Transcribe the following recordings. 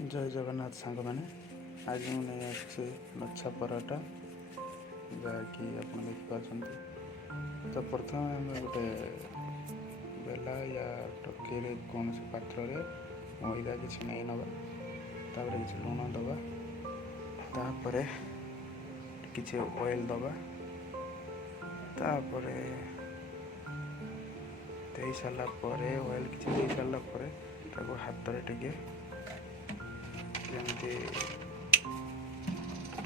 जय जगन्नाथ सांग मैंने आज मैं नहीं आसी लच्छा पराठा जहाँकि आप देखिपार। तो प्रथम आम गोटे बेला या टकी कौन से पात्र मैदा किसी नहीं नवा किसी लुण दबा तापर किसी ऑयल दबा तापर दे सारापर ऑयल किसी दे सारापर हाथ में टे जमी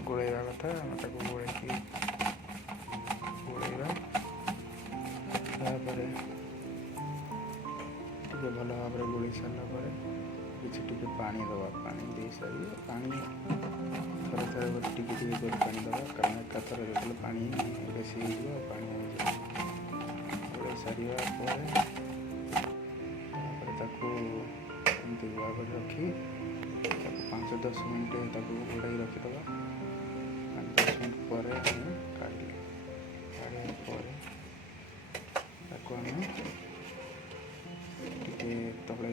गोलैवा कथा गोल गोलैवा तापर टे भल भाव में गोल सारापर कि पानी दबा पानी दे सारी पानी थोड़े थोड़े टे पानी दबा कारण एकाथर जो पानी बेसी पानी गोल सारापर गुआ कर रखी 5-10 मिनट घोड़ा रखीद 5-10 मिनट पर काढ़ी तले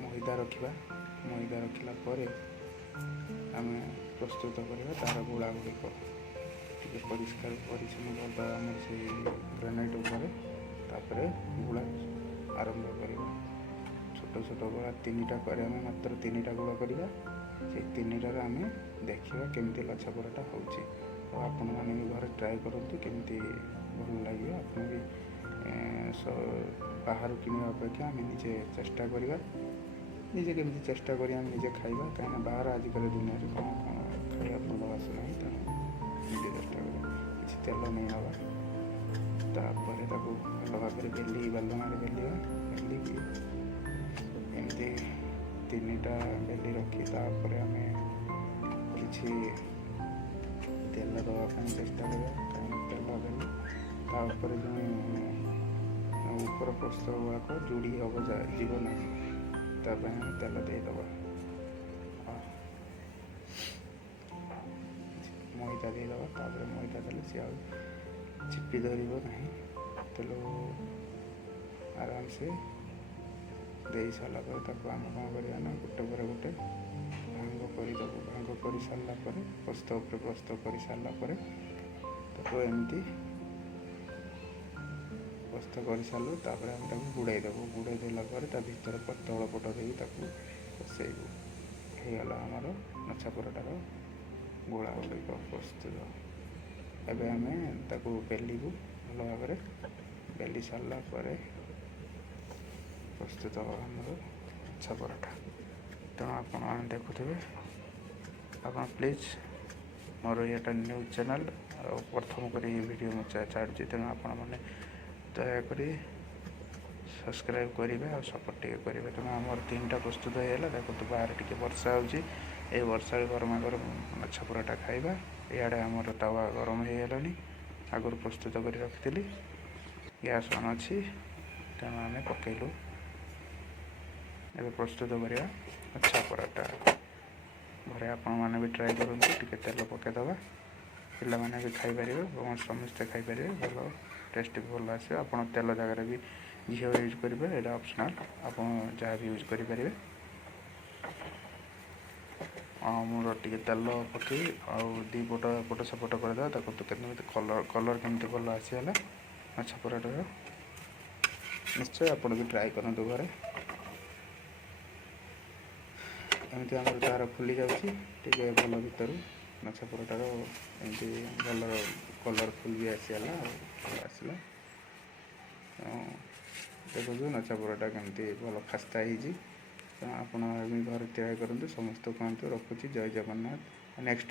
मैदा रखा मैदा रखला आम प्रस्तुत करवा तार गुड़ा गुड़िक परिष्कार परिच्छन्न करदा से ग्रेनाइट उपर गुड़ा आरंभ करवा छोट छोट गोला 3टा कर मात्र 3टा गुड़ा करवा से 3टार आम देखा केमती लच्छा पराठा हो आपण मैंने भी घर ट्राए करूँ केमती भल लगे आप भी बाहर किणवा अपेक्षा आम निजे चेष्टा करवा निजे केमती चेष्टा करें निजे खाइबा कहीं बाहर आजिकल दुनिया कौन कौन खाया भल आसूना तेणु निजे चेष्टा कर किसी तेल नहीं नवा तापर भल भाव बेली बेलना बेलिया बेलिकी एमती 3टा बेली रखी तापर आम किसी तेल दवाई चेष्टा करें तेल देली तापर जो ऊपर प्रस्तर गुड़ाक जोड़ी हम जीव ना तेल देदब मैदा देदब तापर मैदा देले सी चिपी धर ना तेल आराम से दे सारापर आम कौन करना गोटे पर गोटे भांग करदेव भांग कर सारापर प्रस्त उपर प्रस्त कर सारापर एमती प्रस्त कर सारू तापर आम गुड़ाई देव गुड़ाई देलापर भर तल पट दे बसैबू होगला आमर लच्छा पराठार गोला गुड़िक प्रस्तुत एवं आम बेलू भल भाव बेली सारापर प्रस्तुत आमर लच्छा पराठा तेणु आप देखुए आप प्लीज मोर ये न्यूज चैनल प्रथम कर वीडियो मुझे छाड़ी तेणु आपण मैंने दयाकोरी सब्सक्राइब करेंगे और सपोर्ट करेंगे तेणु आम 3टा प्रस्तुत होगा देखो बाहर टी वर्षा हो वर्षा गरमा गरम लच्छा पराठा खाइबा इे आमर तावा गरम हो गलानी आगुरी प्रस्तुत कर रखी गैस ऑन अच्छी तेणु आम पकईलु एवं प्रस्तुत करवा लच्छा पराठा घरे आपण मैंने भी ट्राए करूँ टे तेल पकईदबा पिला मैंने भी खाईपर समस्ते खाईपर भल टेस्ट भी भल आस तेल जगार भी घी यूज करेंगे यहाँ ऑप्शनल आप जहाँ भी यूज करेंगे मोर टे तेल पकई दी पट एपट सेपट करदे केमी कलर केमती भल आसीगला लच्छा पराठार निश्चय आप भी ट्राए करूँ घरे एमती आम तार फुली जाऊँगी भल भर लच्छा पराठार एमती भल कलरफुल भी आसीगला आसला देखो लच्छा पराठा केमती भल खास्ता आप घर ट्राए करूँ समस्त कहतु रखुची जय जगन्नाथ नेक्स्ट